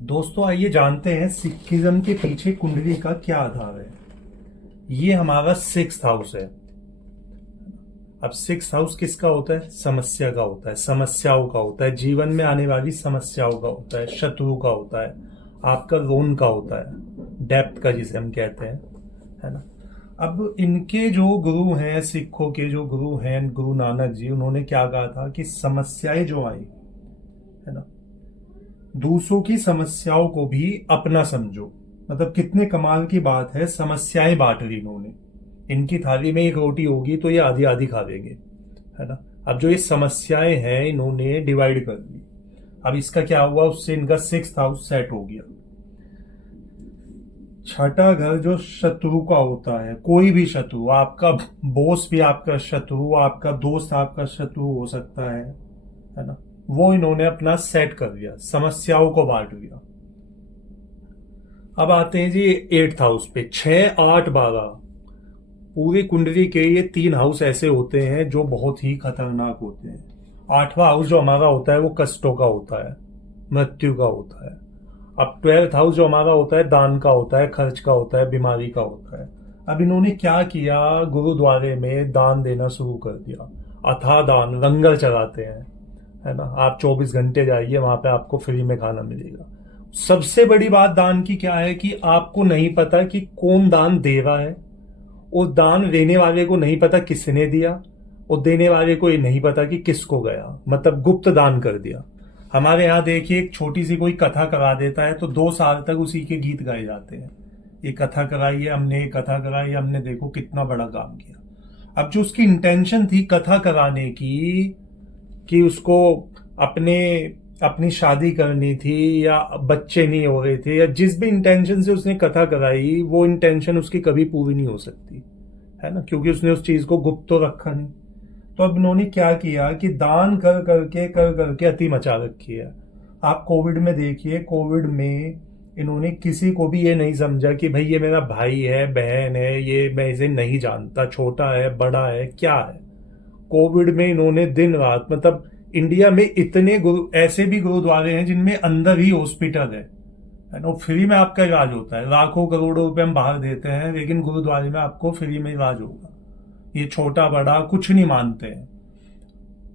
दोस्तों आइए जानते हैं सिखिज्म के पीछे कुंडली का क्या आधार है। ये हमारा सिक्स्थ हाउस है। अब सिक्स्थ हाउस किसका होता है? समस्या का होता है, समस्याओं का होता है, जीवन में आने वाली समस्याओं का होता है, शत्रु का होता है, आपका रोन का होता है, डेप्थ का जिसे हम कहते हैं, है ना। अब इनके जो गुरु हैं, सिखों के जो गुरु हैं, गुरु नानक जी, उन्होंने क्या कहा था कि समस्याएं जो आई, है ना, दूसरों की समस्याओं को भी अपना समझो। मतलब कितने कमाल की बात है, समस्याएं बांट ली इन्होंने। इनकी थाली में एक रोटी होगी तो ये आधी आधी खा लेंगे, है ना। अब जो ये समस्याएं हैं इन्होंने डिवाइड कर दी। अब इसका क्या हुआ, उससे इनका सिक्स्थ हाउस सेट हो गया। छठा घर जो शत्रु का होता है, कोई भी शत्रु, आपका बॉस भी आपका शत्रु, आपका दोस्त आपका शत्रु हो सकता है ना, वो इन्होंने अपना सेट कर दिया, समस्याओं को बांट दिया। अब आते हैं जी एट्थ हाउस पे। 6, 8, 12 पूरी कुंडली के ये 3 हाउस ऐसे होते हैं जो बहुत ही खतरनाक होते हैं। 8वां हाउस जो हमारा होता है वो कष्टों का होता है, मृत्यु का होता है। अब 12th हाउस जो हमारा होता है दान का होता है, खर्च का होता है, बीमारी का होता है। अब इन्होंने क्या किया, गुरुद्वारे में दान देना शुरू कर दिया। अथाह दान, लंगर चलाते हैं, है ना। आप 24 घंटे जाइए, वहां पे आपको फ्री में खाना मिलेगा। सबसे बड़ी बात दान की क्या है कि आपको नहीं पता कि कौन दान दे रहा है, और दान देने वाले को नहीं पता किसने दिया, और देने वाले को ये नहीं पता कि किसको गया, मतलब गुप्त दान कर दिया। हमारे यहाँ देखिए, एक छोटी सी कोई कथा करा देता है तो 2 साल तक उसी के गीत गाए जाते हैं। ये कथा कराई है हमने, ये कथा कराई, हमने देखो कितना बड़ा काम किया। अब जो उसकी इंटेंशन थी कथा कराने की, कि उसको अपने अपनी शादी करनी थी या बच्चे नहीं हो रहे थे, या जिस भी इंटेंशन से उसने कथा कराई, वो इंटेंशन उसकी कभी पूरी नहीं हो सकती, है ना, क्योंकि उसने उस चीज को गुप्त तो रखा नहीं। तो अब इन्होंने क्या किया कि दान कर करके अति मचा रखी है। आप कोविड में देखिए, कोविड में इन्होंने किसी को भी ये नहीं समझा कि भाई ये मेरा भाई है, बहन है, ये मैं इसे नहीं जानता, छोटा है, बड़ा है, क्या है। कोविड में इन्होंने दिन रात, मतलब इंडिया में इतने गुरु, ऐसे भी गुरुद्वारे हैं जिनमें अंदर ही हॉस्पिटल है ना, फ्री में आपका इलाज होता है। लाखों करोड़ों रुपए हम बाहर देते हैं, लेकिन गुरुद्वारे में आपको फ्री में इलाज होगा। ये छोटा बड़ा कुछ नहीं मानते हैं।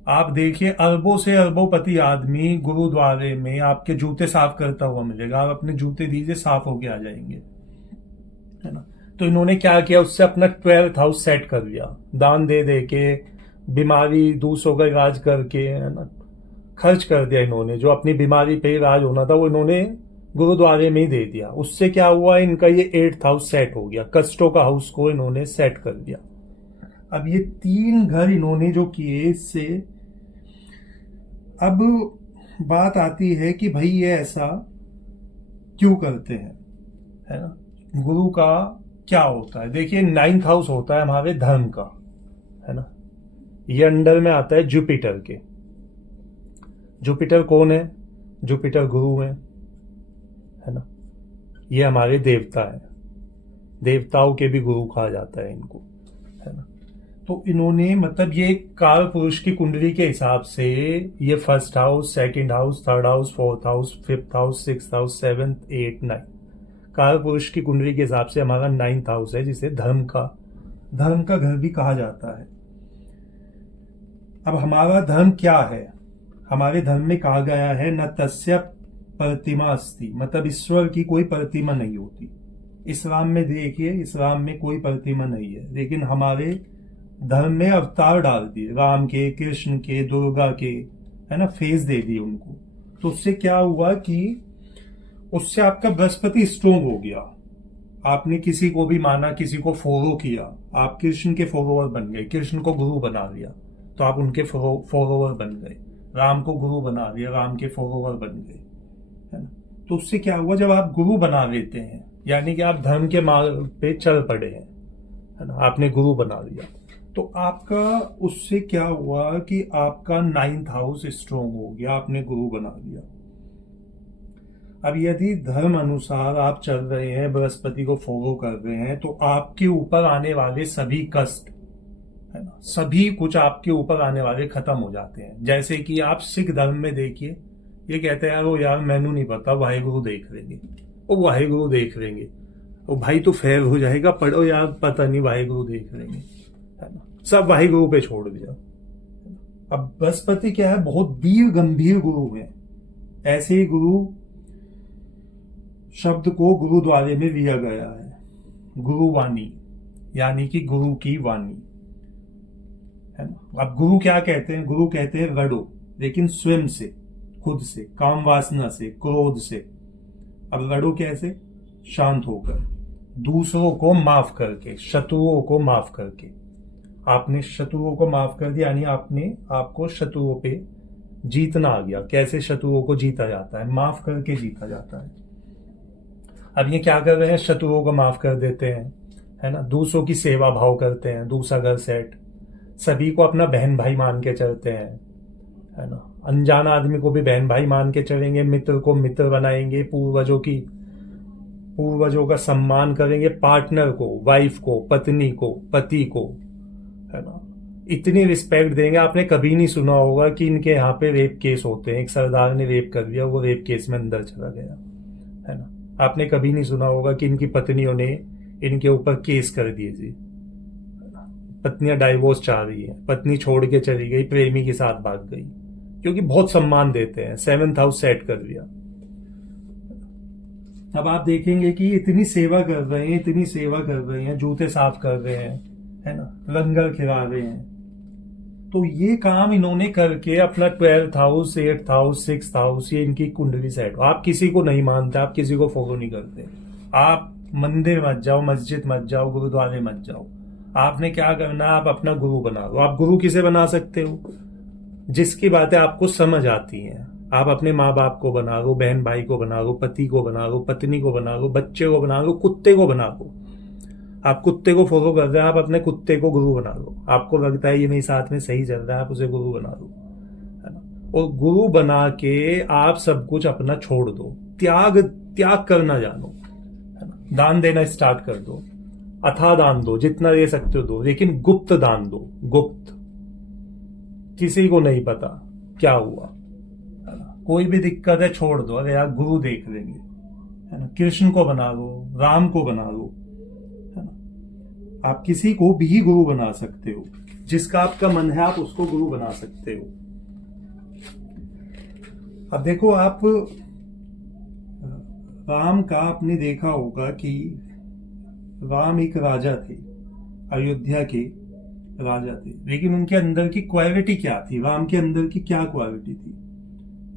आप देखिए, अरबों से अरबोंपति आदमी गुरुद्वारे में आपके जूते साफ करता हुआ मिलेगा। आप अपने जूते दीजिए, साफ होके आ जाएंगे, है ना। तो इन्होंने क्या किया, उससे अपना 12th हाउस सेट कर लिया, दान दे दे के, बीमारी दूसरों का इलाज करके, है ना, खर्च कर दिया इन्होंने। जो अपनी बीमारी पे इलाज होना था वो इन्होंने गुरुद्वारे में ही दे दिया। उससे क्या हुआ, इनका ये 8th हाउस सेट हो गया, कष्टों का हाउस को इन्होंने सेट कर दिया। अब ये 3 घर इन्होंने जो किए, इससे अब बात आती है कि भाई ये ऐसा क्यों करते हैं, है ना। गुरु का क्या होता है, देखिए 9th हाउस होता है हमारे धर्म का, है ना। ये अंडर में आता है जुपिटर के। जुपिटर कौन है? जुपिटर गुरु है ना। ये हमारे देवता है, देवताओं के भी गुरु कहा जाता है इनको, है ना। तो इन्होंने, मतलब ये काल पुरुष की कुंडली के हिसाब से, ये first house, second house, third house, fourth house, fifth house, sixth house, 7th, 8th, 9th, काल पुरुष की कुंडली के हिसाब से हमारा 9th हाउस है, जिसे धर्म का घर भी कहा जाता है। अब हमारा धर्म क्या है? हमारे धर्म में कहा गया है न तस्य प्रतिमा अस्ति, मतलब ईश्वर की कोई प्रतिमा नहीं होती। इस्लाम में देखिए, इस्लाम में कोई प्रतिमा नहीं है, लेकिन हमारे धर्म में अवतार डाल दिए, राम के, कृष्ण के, दुर्गा के, है ना, फेस दे दिए उनको। तो उससे क्या हुआ कि उससे आपका बृहस्पति स्ट्रोंग हो गया। आपने किसी को भी माना, किसी को फॉलो किया, आप कृष्ण के फॉलोवर बन गए, कृष्ण को गुरु बना लिया तो आप उनके फॉलोवर बन गए। राम को गुरु बना लिया, राम के फॉलोवर बन गए, है ना। तो उससे क्या हुआ, जब आप गुरु बना लेते हैं, यानी कि आप धर्म के मार्ग पे चल पड़े हैं, है ना, आपने गुरु बना लिया, तो आपका उससे क्या हुआ कि आपका 9th हाउस स्ट्रोंग हो गया, आपने गुरु बना लिया। अब यदि धर्म अनुसार आप चल रहे हैं, बृहस्पति को फॉलो कर रहे हैं, तो आपके ऊपर आने वाले सभी कष्ट, है ना, सभी कुछ आपके ऊपर आने वाले खत्म हो जाते हैं। जैसे कि आप सिख धर्म में देखिए, ये कहते हैं यार वो यार मैनू नहीं पता, वाहेगुरु देख लेंगे, वो वाहेगुरु देख लेंगे, वो भाई तो फेल हो जाएगा, पढ़ो यार, पता नहीं, वाहेगुरु देख लेंगे, है ना। सब वाहेगुरु पे छोड़ दिया। अब बृहस्पति क्या है, बहुत वीर गंभीर गुरु है। ऐसे ही गुरु शब्द को गुरुद्वारे में लिया गया है, गुरुवाणी, यानी कि गुरु की वाणी, है ना। अब गुरु क्या कहते हैं, गुरु कहते हैं लड़ो, लेकिन स्वयं से, खुद से, काम वासना से, क्रोध से। अब लड़ो कैसे, शांत होकर, दूसरों को माफ करके, शत्रुओं को माफ करके। आपने शत्रुओं को माफ कर दिया, यानी आपको शत्रुओं पे जीतना आ गया। कैसे शत्रुओं को जीता जाता है, माफ करके जीता जाता है। अब ये क्या कर रहे हैं, शत्रुओं को माफ कर देते हैं, है ना, दूसरों की सेवा भाव करते हैं, दूसरा घर सेट, सभी को अपना बहन भाई मान के चलते हैं, है ना। अनजान आदमी को भी बहन भाई मान के चलेंगे, मित्र को मित्र बनाएंगे, पूर्वजों का सम्मान करेंगे, पार्टनर को, वाइफ को, पत्नी को, पति को, है ना, इतनी रिस्पेक्ट देंगे। आपने कभी नहीं सुना होगा कि इनके यहाँ पे रेप केस होते हैं, एक सरदार ने रेप कर दिया, वो रेप केस में अंदर चला गया, है ना। आपने कभी नहीं सुना होगा कि इनकी पत्नियों ने इनके ऊपर केस कर दिए थी, पत्नियां डाइवोर्स चाह रही है, पत्नी छोड़ के चली गई, प्रेमी के साथ भाग गई, क्योंकि बहुत सम्मान देते हैं, 7th हाउस सेट कर दिया। अब आप देखेंगे कि इतनी सेवा कर रहे हैं, इतनी सेवा कर रहे हैं, जूते साफ कर रहे हैं, है ना, लंगर खिला रहे हैं, तो ये काम इन्होंने करके अपना 12th house, 8th house, 6th house, ये इनकी कुंडली सेट। आप किसी को नहीं मानते, आप किसी को फॉलो नहीं करते, आप मंदिर मत जाओ, मस्जिद मत जाओ, गुरुद्वारे मत जाओ, आपने क्या करना है, आप अपना गुरु बना लो। आप गुरु किसे बना सकते हो, जिसकी बातें आपको समझ आती हैं। आप अपने माँ बाप को बना लो, बहन भाई को बना लो, पति को बना लो, पत्नी को बना लो, बच्चे को बना लो, कुत्ते को बना लो। आप कुत्ते को फॉलो कर रहे हैं, आप अपने कुत्ते को गुरु बना लो। आपको लगता है ये मेरे साथ में सही चल रहा है, आप उसे गुरु बना लो, है ना। और गुरु बना के आप सब कुछ अपना छोड़ दो, त्याग करना जानो, है ना। दान देना स्टार्ट कर दो, अथाह दान दो, जितना दे सकते हो दो, लेकिन गुप्त दान दो, गुप्त, किसी को नहीं पता क्या हुआ, है ना। कोई भी दिक्कत है छोड़ दो, अरे यार गुरु देख लेंगे, है ना। कृष्ण को बना लो, राम को बना लो, है ना। आप किसी को भी गुरु बना सकते हो, जिसका आपका मन है आप उसको गुरु बना सकते हो। अब देखो, आप राम का आपने देखा होगा कि राम एक राजा थे, अयोध्या के राजा थे, लेकिन उनके अंदर की क्वालिटी क्या थी, राम के अंदर की क्या क्वालिटी थी।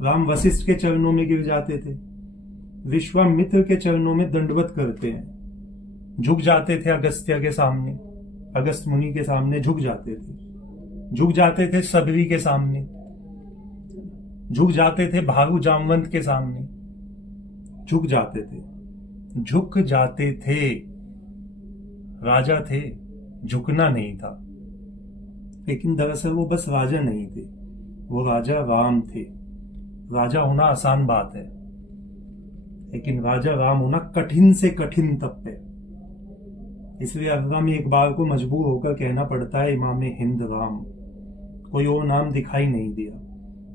राम वशिष्ठ के चरणों में गिर जाते थे, विश्वामित्र के चरणों में दंडवत करते हैं, झुक जाते थे अगस्त्य के सामने, अगस्त मुनि के सामने झुक जाते थे, झुक जाते थे सबरी के सामने, झुक जाते थे भागु जामवंत के सामने, झुक जाते थे। राजा थे, झुकना नहीं था। लेकिन दरअसल वो बस राजा नहीं थे, वो राजा राम थे। राजा होना आसान बात है, लेकिन राजा राम होना कठिन से कठिन तप है। इसलिए अल्लाह एक बार को मजबूर होकर कहना पड़ता है इमाम हिंद राम। कोई और नाम दिखाई नहीं दिया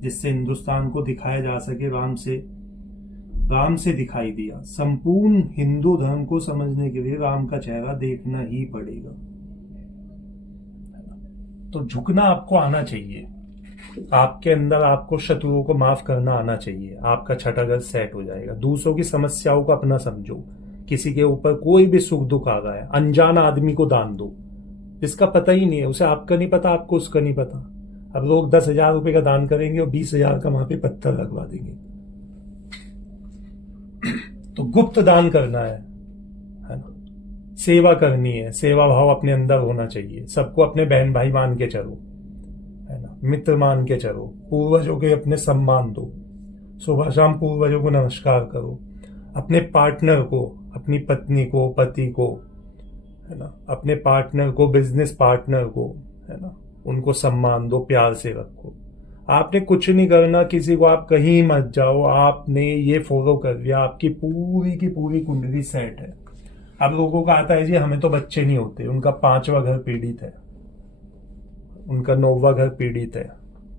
जिससे हिंदुस्तान को दिखाया जा सके, राम से दिखाई दिया। संपूर्ण हिंदू धर्म को समझने के लिए राम का चेहरा देखना ही पड़ेगा। तो झुकना आपको आना चाहिए, आपके अंदर आपको शत्रुओं को माफ करना आना चाहिए, आपका छठा घर सेट हो जाएगा। दूसरों की समस्याओं को अपना समझो, किसी के ऊपर कोई भी सुख दुख आ रहा है, अनजान आदमी को दान दो, जिसका पता ही नहीं है, उसे आपका नहीं पता, आपको उसका नहीं पता। अब लोग 10,000 रुपए का दान करेंगे और 20,000 का वहां पे पत्थर लगवा देंगे। तो गुप्त दान करना है ना, सेवा करनी है, सेवा भाव अपने अंदर होना चाहिए। सबको अपने बहन भाई मान के चलो, है ना, मित्र मान के चलो, पूर्वजों के अपने सम्मान दो, सुबह शाम पूर्वजों को नमस्कार करो, अपने पार्टनर को, अपनी पत्नी को, पति को, है ना, अपने पार्टनर को, बिजनेस पार्टनर को, है ना, उनको सम्मान दो, प्यार से रखो। आपने कुछ नहीं करना, किसी को आप कहीं मत जाओ, आपने ये फॉलो कर लिया, आपकी पूरी की पूरी कुंडली सेट है। अब लोगों का आता है जी हमें तो बच्चे नहीं होते, उनका 5वां घर पीड़ित है, उनका 9वां घर पीड़ित है,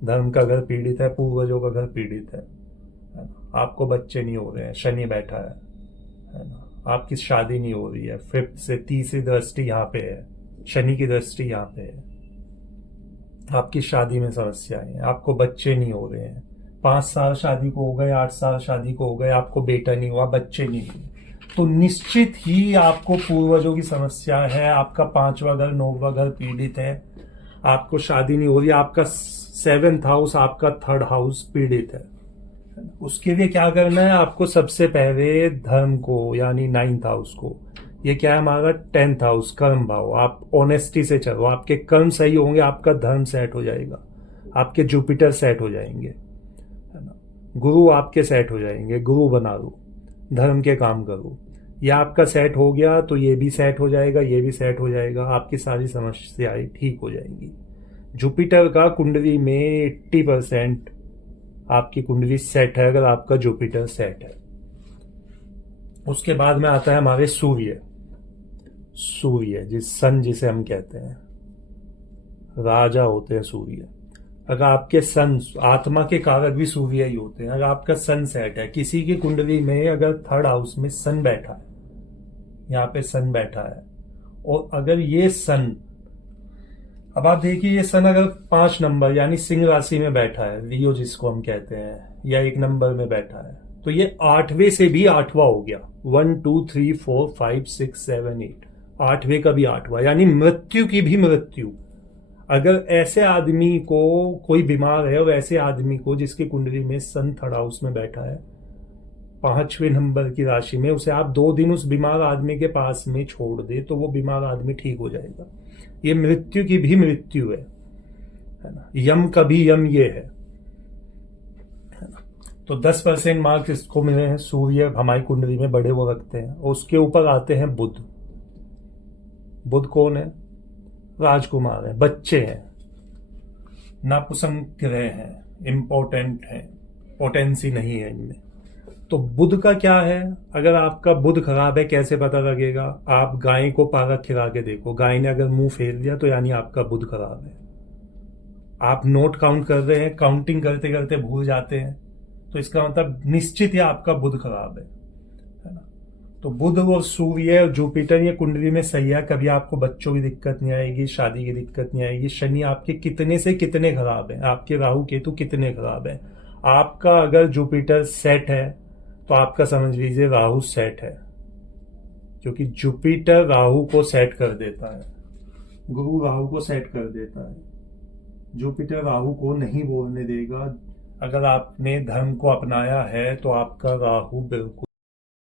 धर्म का घर पीड़ित है, पूर्वजों का घर पीड़ित है आपको बच्चे नहीं हो रहे हैं, शनि बैठा है ना। आपकी शादी नहीं हो रही है, 5th से तीसरी दृष्टि यहाँ पे है, शनि की दृष्टि यहाँ पे है। आपकी शादी में समस्याएं हैं, आपको बच्चे नहीं हो रहे हैं, 5 साल शादी को हो गए, 8 साल शादी को हो गए, आपको बेटा नहीं हुआ, बच्चे नहीं हुए, तो निश्चित ही आपको पूर्वजों की समस्या है। आपका 5वां घर 9वां घर पीड़ित है, आपको शादी नहीं हो रही, आपका 7th हाउस, आपका 3rd हाउस पीड़ित है। उसके लिए क्या करना है आपको? सबसे पहले धर्म को, यानी 9th हाउस को, ये क्या है हमारा 10th हाउस, कर्म भाव। आप ऑनेस्टी से चलो, आपके कर्म सही होंगे, आपका धर्म सेट हो जाएगा, आपके जुपिटर सेट हो जाएंगे, है ना। गुरु आपके सेट हो जाएंगे, गुरु बना लो, धर्म के काम करो। ये आपका सेट हो गया तो ये भी सेट हो जाएगा, ये भी सेट हो जाएगा, आपकी सारी समस्याएं ठीक हो जाएंगी। जुपिटर का कुंडली में 80% आपकी कुंडली सेट है अगर आपका जुपिटर सेट है। उसके बाद में आता है हमारे सूर्य। सूर्य सन जिसे हम कहते हैं, राजा होते हैं सूर्य। अगर आपके सन, आत्मा के कारक भी सूर्य ही होते हैं। अगर आपका सन सेट है, किसी की कुंडली में अगर 3rd हाउस में सन बैठा है, यहाँ पे सन बैठा है, और अगर ये सन, अब आप देखिए ये सन अगर 5 नंबर यानी सिंह राशि में बैठा है, लियो जिसको हम कहते हैं, या 1 नंबर में बैठा है, तो ये 8वें से भी 8वां हो गया। 1 2 3 4 5 6 7 8, 8वें का भी 8वां, यानी मृत्यु की भी मृत्यु। अगर ऐसे आदमी को कोई बीमार है, और ऐसे आदमी को जिसकी कुंडली में सन 3rd हाउस में बैठा है 5वें नंबर की राशि में, उसे आप 2 दिन उस बीमार आदमी के पास में छोड़ दे तो वो बीमार आदमी ठीक हो जाएगा। ये मृत्यु की भी मृत्यु है ना। यम का भी यम ये है ना। तो 10% मार्क्स इसको मिले हैं। सूर्य हमारी कुंडली में बड़े वो रखते हैं, और उसके ऊपर आते हैं बुध। बुध कौन है? राजकुमार है, बच्चे हैं, नापुसंग ग्रह हैं, इंपॉर्टेंट है, पोटेंसी नहीं है इनमें। तो बुध का क्या है? अगर आपका बुध खराब है कैसे पता लगेगा? आप गाय को पारक खिला के देखो, गाय ने अगर मुंह फेर दिया तो यानी आपका बुध खराब है। आप नोट काउंट कर रहे हैं, काउंटिंग करते करते भूल जाते हैं, तो इसका मतलब निश्चित ही आपका बुध खराब है ना। तो बुध और सूर्य और जुपिटर ये कुंडली में सही है, कभी आपको बच्चों की दिक्कत नहीं आएगी, शादी की दिक्कत नहीं आएगी। शनि आपके कितने से कितने खराब है, आपके राहु केतु कितने खराब है। आपका अगर जुपिटर सेट है तो आपका समझ लीजिए राहु सेट है, क्योंकि जुपिटर राहु को सेट कर देता है, गुरु राहु को सेट कर देता है, जुपिटर राहु को नहीं बोलने देगा। अगर आपने धर्म को अपनाया है तो आपका राहु बिल्कुल